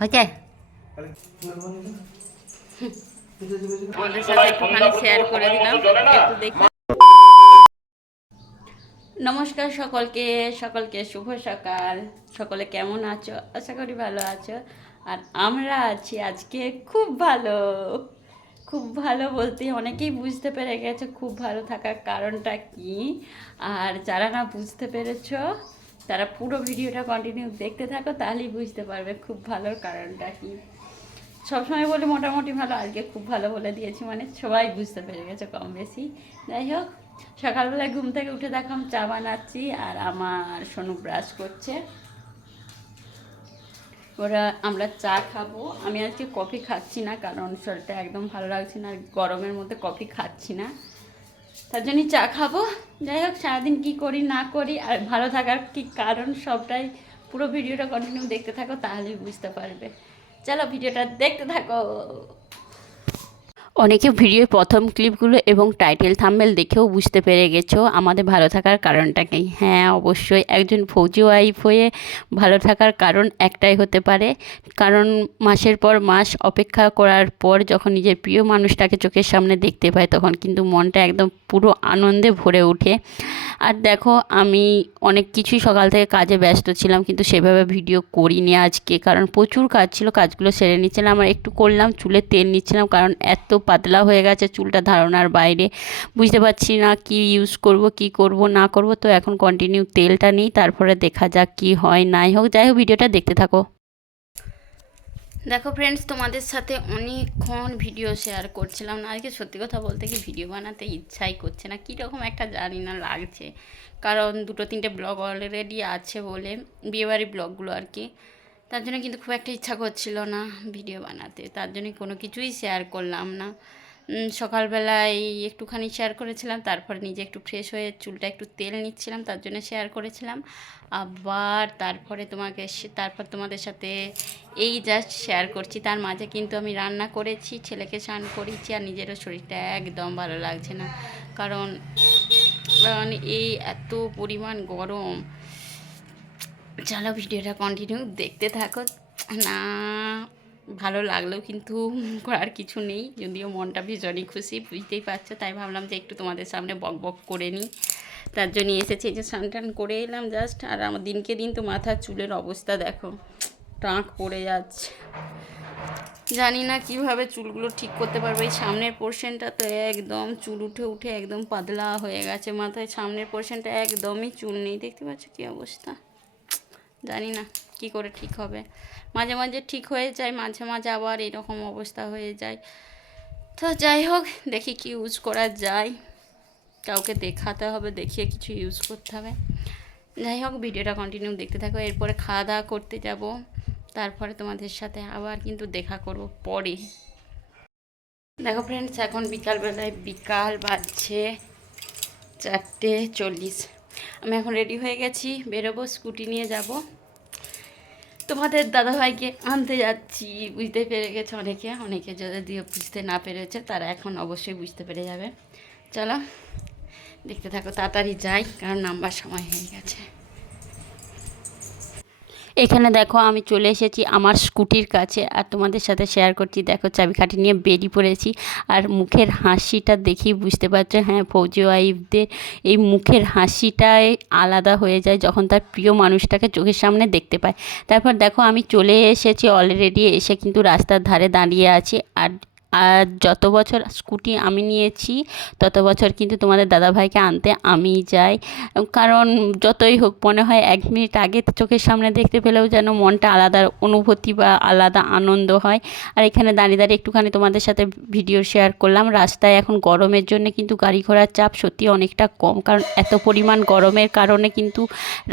হয়েছে ওদের সাথে একটুখানি শেয়ার করে দিলাম, একটু দেখি। নমস্কার সকলকে, সকলকে শুভ সকাল। সকলে কেমন আছো? আশা করি ভালো আছো। আর আমরা আছি আজকে খুব ভালো। খুব ভালো বলতে অনেকেই বুঝতে পেরে গেছে খুব ভালো থাকার কারণটা কি। আর যারা না বুঝতে পেরেছো তারা পুরো ভিডিওটা কন্টিনিউ দেখতে থাকো, তাহলেই বুঝতে পারবে খুব ভালোর কারণটা কি। সবসময় বলি মোটামুটি ভালো, আজকে খুব ভালো বলে দিয়েছি, মানে সবাই বুঝতে পেরে গেছে কম বেশি। যাই হোক, সকালবেলায় ঘুম থেকে উঠে দেখলাম চা বানাচ্ছি আর আমার সোনু ব্রাশ করছে। আমরা চা খাবো। আমি আজকে কফি খাচ্ছি না, কারণ শরীরটা একদম ভালো লাগছে না, আর গরমের মধ্যে কফি খাচ্ছি না, তার জন্যই চা খাবো। যাই হোক, সারাদিন কী করি না করি আর ভালো থাকার কী কারণ, সবটাই পুরো ভিডিওটা কন্টিনিউ দেখতে থাকো, তাহলেই বুঝতে পারবে। চলো ভিডিওটা দেখতে থাকো। অনেকে ভিডিওর প্রথম ক্লিপগুলো এবং টাইটেল থাম্বনেল দেখেও বুঝতে পেরে গেছো আমাদের ভালো থাকার কারণটাকেই। হ্যাঁ, অবশ্যই একজন ফৌজি ওয়াইফ হয়ে ভালো থাকার কারণ একটাই হতে পারে, কারণ মাসের পর মাস অপেক্ষা করার পর যখন নিজের প্রিয় মানুষটাকে চোখের সামনে দেখতে পায়, তখন কিন্তু মনটা একদম পুরো আনন্দে ভরে ওঠে। আর দেখো, আমি অনেক কিছুই সকাল থেকে কাজে ব্যস্ত ছিলাম, কিন্তু সেভাবে ভিডিও করিনি আজকে, কারণ প্রচুর কাজ ছিল। কাজগুলো সেরে নিচ্ছিলাম আর একটু করলাম, চুলে তেল নিচ্ছিলাম, কারণ এত পাতলা হয়ে গেছে চুলটা, ধারণার বাইরে। বুঝতে পারছি না কি ইউজ করব, কি করব না করব। তো এখন কন্টিনিউ তেলটা নিই, তারপরে দেখা যাক কি হয় নাই হোক। যাই হোক, ভিডিওটা দেখতে থাকো। দেখো ফ্রেন্ডস, তোমাদের সাথে অনেকক্ষণ ভিডিও শেয়ার করছিলাম না আজকে। সত্যি কথা বলতে কি, ভিডিও বানাতে ইচ্ছাই করছে না, কীরকম একটা জানি না লাগছে, কারণ 2-3টে ব্লগ অলরেডি আছে বলে, বিয়েবাড়ির ব্লগগুলো আর কি। তার জন্য কিন্তু খুব একটা ইচ্ছা করছিল না ভিডিও বানাতে, তার জন্য কোনো কিছুই শেয়ার করলাম না। সকালবেলায় একটুখানি শেয়ার করেছিলাম, তারপর নিজে একটু ফ্রেশ হয়ে চুলটা একটু তেল নিচ্ছিলাম, তার জন্য শেয়ার করেছিলাম। আবার তারপর তোমাদের সাথে এই জাস্ট শেয়ার করছি। তার মাঝে কিন্তু আমি রান্না করেছি, ছেলেকে স্নান করেছি, আর নিজেরও শরীরটা একদম ভালো লাগছে না, কারণ এই এত পরিমাণ গরম। চলো ভিডিওটা কন্টিনিউ দেখতে থাকো। না ভালো লাগলেও কিন্তু করার কিছু নেই, যদিও মনটা ভীষণই খুশি, বুঝতেই পারছো। তাই ভাবলাম যে একটু তোমাদের সামনে বক বক করে নিই, তার জন্য এসেছি। এই যে স্নান টান করে এলাম জাস্ট। আর আমার দিনকে দিন তো মাথার চুলের অবস্থা দেখো, টাক পড়ে যাচ্ছে। জানি না কিভাবে চুলগুলো ঠিক করতে পারবো। এই সামনের পোর্শনটা তো একদম চুল উঠে উঠে একদম পাতলা হয়ে গেছে, মাথায় সামনের পোর্শনটা একদমই চুল নেই, দেখতে পাচ্ছ কী অবস্থা। জানি না কি করে ঠিক হবে। মাঝে মাঝে ঠিক হয়ে যায়, মাঝে মাঝে আবার এরকম অবস্থা হয়ে যায়। তো যাই হোক, দেখি কি ইউজ করা যায়, কাউকে দেখাতে হবে, দেখিয়ে কিছু ইউজ করতে হবে। যাই হোক, ভিডিওটা কন্টিনিউ দেখতে থাকো। এরপরে খাওয়া দাওয়া করতে যাব, তারপরে তোমাদের সাথে আবার কিন্তু দেখা করব পরে। দেখো ফ্রেন্ডস, এখন বিকাল বাজছে 4:40। আমি এখন রেডি হয়ে গেছি, বেরোবো, স্কুটি নিয়ে যাব। তোমাদের দাদাভাইকে আনতে যাচ্ছি। বুঝতে পেরে গেছে অনেকে যদিও বুঝতে না পেরেছে, তারা এখন অবশ্যই বুঝতে পেরে যাবে। চলো দেখতে থাকো, তাড়াতাড়ি যাই, কারণ নামবার সময় হয়ে গেছে। এখানে দেখো, আমি চলে এসেছি আমার স্কুটির কাছে, আর তোমাদের সাথে শেয়ার করছি। দেখো, চাবিকাঠি নিয়ে বেরিয়ে পড়েছি, আর মুখের হাসিটা দেখেই বুঝতে পারছো। হ্যাঁ, ফৌজি ওয়াইফদের এই মুখের হাসিটাই আলাদা হয়ে যায় যখন তার প্রিয় মানুষটাকে চোখের সামনে দেখতে পায়। তারপর দেখো, আমি চলে এসেছি অলরেডি, এসে কিন্তু রাস্তার ধারে দাঁড়িয়ে আছি। আর যত বছর স্কুটি আমি নিয়েছি, তত বছর কিন্তু তোমাদের দাদাভাইকে আনতে আমি যাই, কারণ যতই হোক মনে হয় 1 মিনিট আগে চোখের সামনে দেখতে পেলেও যেন মনটা আলাদা অনুভূতি বা আলাদা আনন্দ হয়। আর এখানে দাঁড়িয়ে দাঁড়িয়ে একটুখানি তোমাদের সাথে ভিডিও শেয়ার করলাম। রাস্তায় এখন গরমের জন্য কিন্তু গাড়ি ঘোড়ার চাপ সত্যি অনেকটা কম, কারণ এত পরিমাণ গরমের কারণে কিন্তু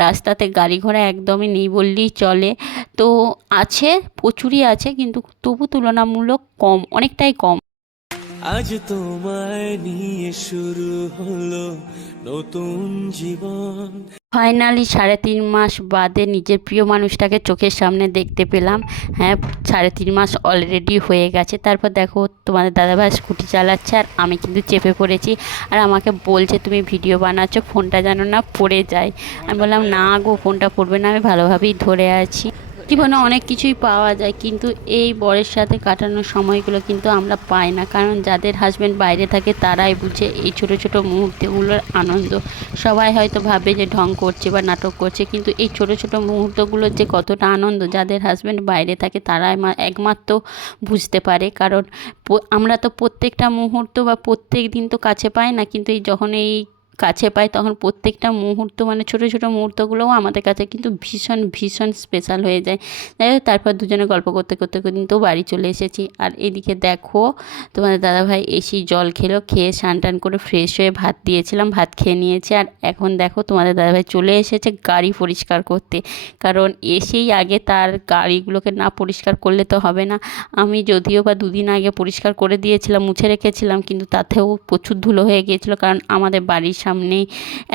রাস্তাতে গাড়ি ঘোড়া একদমই নেই বললেই চলে। তো আছে, প্রচুরই আছে, কিন্তু তবু তুলনামূলক কম, অনেকটাই কম। আজ তোমায় নিয়ে শুরু হলো নতুন জীবন। ফাইনালি 3.5 মাস বাদে নিজের প্রিয় মানুষটাকে চোখের সামনে দেখতে পেলাম। হ্যাঁ, 3.5 মাস অলরেডি হয়ে গেছে। তারপর দেখো, তোমাদের দাদাভাই স্কুটি চালাচ্ছে, আর আমি কিন্তু চেপে পড়েছি। আর আমাকে বলছে, তুমি ভিডিও বানাচ্ছো, ফোনটা যেন না পড়ে যায়। আমি বললাম, না গো, ফোনটা পড়বে না, আমি ভালোভাবেই ধরে আছি। জীবনে অনেক কিছুই পাওয়া যায়, কিন্তু এই বরের সাথে কাটানোর সময়গুলো কিন্তু আমরা পাই না, কারণ যাদের হাজব্যান্ড বাইরে থাকে তারাই বুঝে এই ছোট ছোট মুহূর্তগুলোর আনন্দ। সবাই হয়তো ভাবে যে ঢং করছে বা নাটক করছে, কিন্তু এই ছোট ছোট মুহূর্তগুলোর যে কতটা আনন্দ যাদের হাজব্যান্ড বাইরে থাকে তারাই একমাত্র বুঝতে পারে। কারণ আমরা তো প্রত্যেকটা মুহূর্ত বা প্রত্যেক দিন তো কাছে পাই না, কিন্তু এই যখন এই কাছে পাই তখন প্রত্যেকটা মুহূর্ত মানে ছোটো ছোটো মুহূর্তগুলোও আমাদের কাছে কিন্তু ভীষণ ভীষণ স্পেশাল হয়ে যায়। যাই হোক, তারপর দুজনে গল্প করতে করতে কিন্তু বাড়ি চলে এসেছি। আর এদিকে দেখো তোমাদের দাদাভাই এসি জল খেলো, খেয়ে স্নান টান করে ফ্রেশ হয়ে ভাত দিয়েছিলাম, ভাত খেয়ে নিয়েছে। আর এখন দেখো তোমাদের দাদাভাই চলে এসেছে গাড়ি পরিষ্কার করতে, কারণ এসেই আগে তার গাড়িগুলোকে না পরিষ্কার করলে তো হবে না। আমি যদিও বা দুদিন আগে পরিষ্কার করে দিয়েছিলাম, মুছে রেখেছিলাম, কিন্তু তাতেও প্রচুর ধুলো হয়ে গিয়েছিলো, কারণ আমাদের বাড়ির সামনেই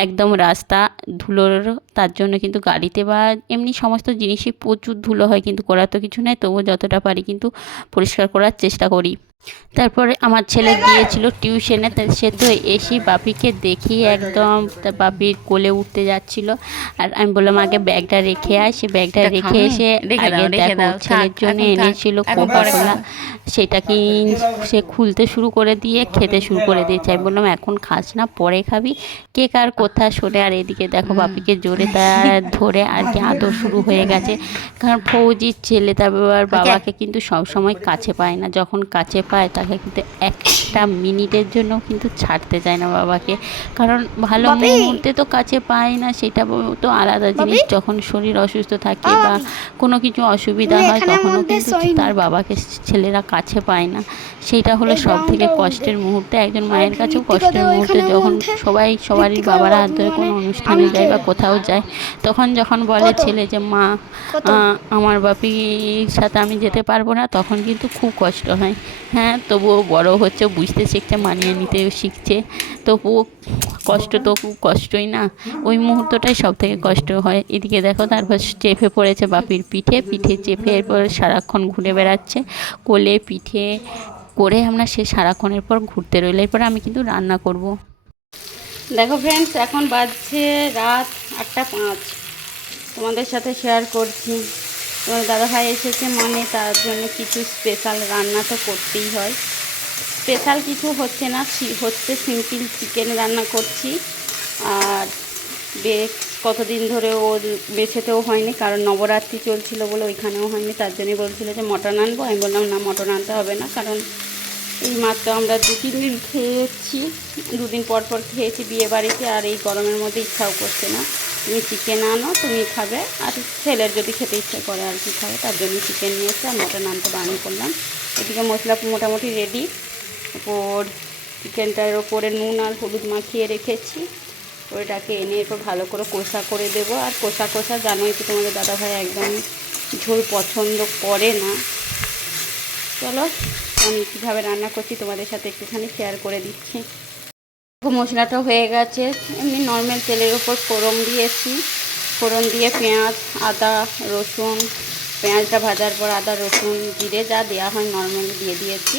একদম রাস্তা ধুলোর, তার জন্য কিন্তু গাড়িতে বা এমনি সমস্ত জিনিসই প্রচুর ধুলো হয়, কিন্তু করার তো কিছু নেই, তবুও যতটা পারি কিন্তু পরিষ্কার করার চেষ্টা করি। তারপরে আমার ছেলে গিয়েছিল টিউশনে, সে তো এসে বাপিকে দেখি একদম তার বাপির কোলে উঠতে যাচ্ছিল। আর আমি বললাম আগে ব্যাগটা রেখে আয়, সে ব্যাগটা রেখে এসে আগে দেখো ছেলের জন্য এনেছিল কোকা-কোলা, সেটাকে সে খুলতে শুরু করে দিয়ে খেতে শুরু করে দিয়েছে। আমি বললাম এখন খাস না, পরে খাবি। কে কার কথা শোনে। আর এদিকে দেখো বাপিকে জোরে তার ধরে আর কি আদর শুরু হয়ে গেছে, কারণ ফৌজির ছেলে তার বাবাকে কিন্তু সবসময় কাছে পায় না, যখন কাছে পায় তাকে কিন্তু একটা মিনিটের জন্য কিন্তু ছাড়তে চায় না বাবাকে, কারণ ভালো মুহূর্তে তো কাছে পায় না, সেটা তো আলাদা জিনিস। যখন শরীর অসুস্থ থাকে বা কোনো কিছু অসুবিধা হয় তখনও কিন্তু তার বাবাকে ছেলেরা কাছে পায় না। সেইটা হলো সব থেকে কষ্টের মুহূর্তে, একজন মায়ের কাছেও কষ্টের মুহূর্তে, যখন সবারই বাবারা হাত ধরে কোনো অনুষ্ঠানে যায় বা কোথাও যায়, তখন যখন বলে ছেলে যে মা আমার বাপির সাথে আমি যেতে পারবো না, তখন কিন্তু খুব কষ্ট হয়। হ্যাঁ, তবুও বড় হচ্ছে, বুঝতে শিখছে, মানিয়ে নিতেও শিখছে, তবুও কষ্ট তো খুব কষ্টই না, ওই মুহূর্তটাই সব থেকে কষ্ট হয়। এদিকে দেখো তারপর চেপে পড়েছে বাপির পিঠে, পিঠে চেপে এরপর সারাক্ষণ ঘুরে বেড়াচ্ছে কোলে পিঠে করে। আমরা সে সারাক্ষণের পর ঘুরতে রইল। এরপর আমি কিন্তু রান্না করব। দেখো ফ্রেন্ডস, এখন বাজছে রাত 8:05, তোমাদের সাথে শেয়ার করছি। তোমার দাদাভাই এসেছে মানে তার জন্য কিছু স্পেশাল রান্না তো করতেই হয়। স্পেশাল কিছু হচ্ছে না, হচ্ছে সিম্পল চিকেন রান্না করছি। আর বেশ কতদিন ধরে ও বেছেতেও হয়নি, কারণ নবরাত্রি চলছিল বলে ওইখানেও হয়নি, তার জন্যই বলছিল যে মটন আনবো। আমি বললাম না, মটন আনতে হবে না, কারণ এই মাত্র আমরা 2-3 দিন খেয়েছি, 2 দিন পর পর খেয়েছি বিয়ে বাড়িতে, আর এই গরমের মধ্যে ইচ্ছাও করছে না। তুমি চিকেন আনো, তুমি খাবে, আর ছেলের যদি খেতে ইচ্ছা করে আর কি খাবে, তার জন্য চিকেন নিয়েছে আর মটন আনতে বারণ করলাম। এদিকে মশলা মোটামুটি রেডি, ওপর চিকেনটার ওপরে নুন আর হলুদ মাখিয়ে রেখেছি। ওইটাকে এনে এরপর ভালো করে কষা করে দেবো। আর কষা জানোই তো তোমাদের দাদাভাই একদম ঝোল পছন্দ করে না। চলো আমি কীভাবে রান্না করছি তোমাদের সাথে একটুখানি শেয়ার করে দিচ্ছি। মশলাটা হয়ে গেছে, এমনি নর্মাল তেলের ওপর ফোড়ন দিয়েছি, ফোড়ন দিয়ে পেঁয়াজ আদা রসুন, পেঁয়াজটা ভাজার পর আদা রসুন জিরে যা দেওয়া হয় নর্মালি দিয়ে দিয়েছি।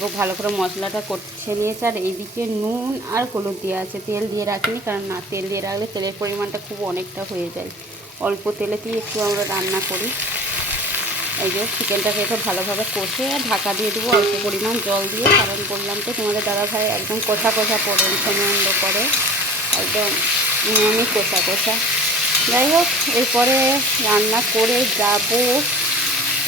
খুব ভালো করে মশলাটা কষে নিয়েছে। আর এইদিকে নুন আর হলুদ দিয়ে আছে, তেল দিয়ে রাখিনি, কারণ না তেল দিয়ে রাখলে তেলের পরিমাণটা খুব অনেকটা হয়ে যায়, অল্প তেলেতেই একটু আমরা রান্না করি। এই যে চিকেনটাকে একটু ভালোভাবে কষে ঢাকা দিয়ে দেবো অল্প পরিমাণ জল দিয়ে, কারণ বললাম তো তোমাদের দাদাভাই একদম কষা পছন্দ করে, একদম নিয়মিত কষা। যাই হোক, এরপরে রান্না করে যাব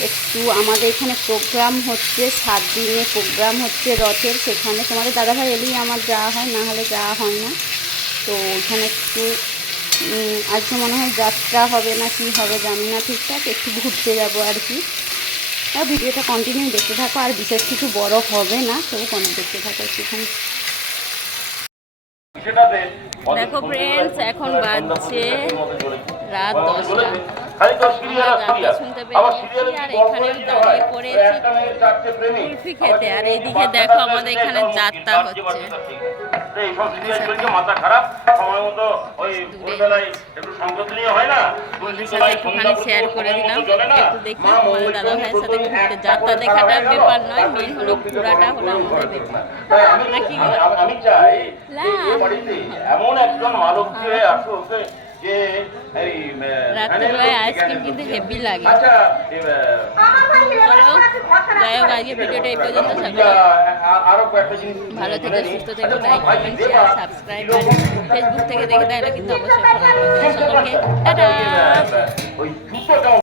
একটু, আমাদের এখানে প্রোগ্রাম হচ্ছে, 7 দিনের প্রোগ্রাম হচ্ছে রথের, সেখানে তোমাদের দাদাভাই এলেই আমার যাওয়া হয়, না হলে যাওয়া হয় না। তো ওখানে একটু আজকে মনে হয় যাত্রা হবে না কি হবে জানি না ঠিকঠাক, একটু ঘুরতে যাব আর কি। আর ভিডিওটা কন্টিনিউ দেখতে থাকো, আর বিশেষ কিছু বড় হবে না, তবু কোনো দেখতে থাকো একটুখানি। দেখো ফ্রেন্ডস, এখন বাজছে রাত 10টা, আমরা যাত্রা শুনতে বেরিয়েছি, আর এখানে দাঁড়িয়ে পড়েছি কুলফি খেতে। আর এইদিকে দেখো আমাদের এখানে যাত্রা হচ্ছে, আমাদের সাথে একটুখানি শেয়ার করে দিলাম। একটু দেখি আমাদের দাদা ভাইয়ের সাথে ঘুরতে, যাত্রা দেখাটার ব্যাপার নয়, মেন হলো ঘোরাটা হলো আমাদের ব্যাপার নাকি। আমি চাই এমন একজন মানব আসুক যে এই রাত্রেবেলায় আইসক্রিম কিন্তু হেভি লাগে। আচ্ছা চলো যাই হোক আজকে ভিডিওটা এই পর্যন্ত। সকলে আরো কয়েকটা জিনিস ভালো থেকে সুস্থ থেকে লাইক কমেন্ট শেয়ার সাবস্ক্রাইব আর ফেসবুক থেকে দেখে তাহলে কিন্তু অবশ্যই ফলো করবে সকলকে টাটা। ওই জুতোটাও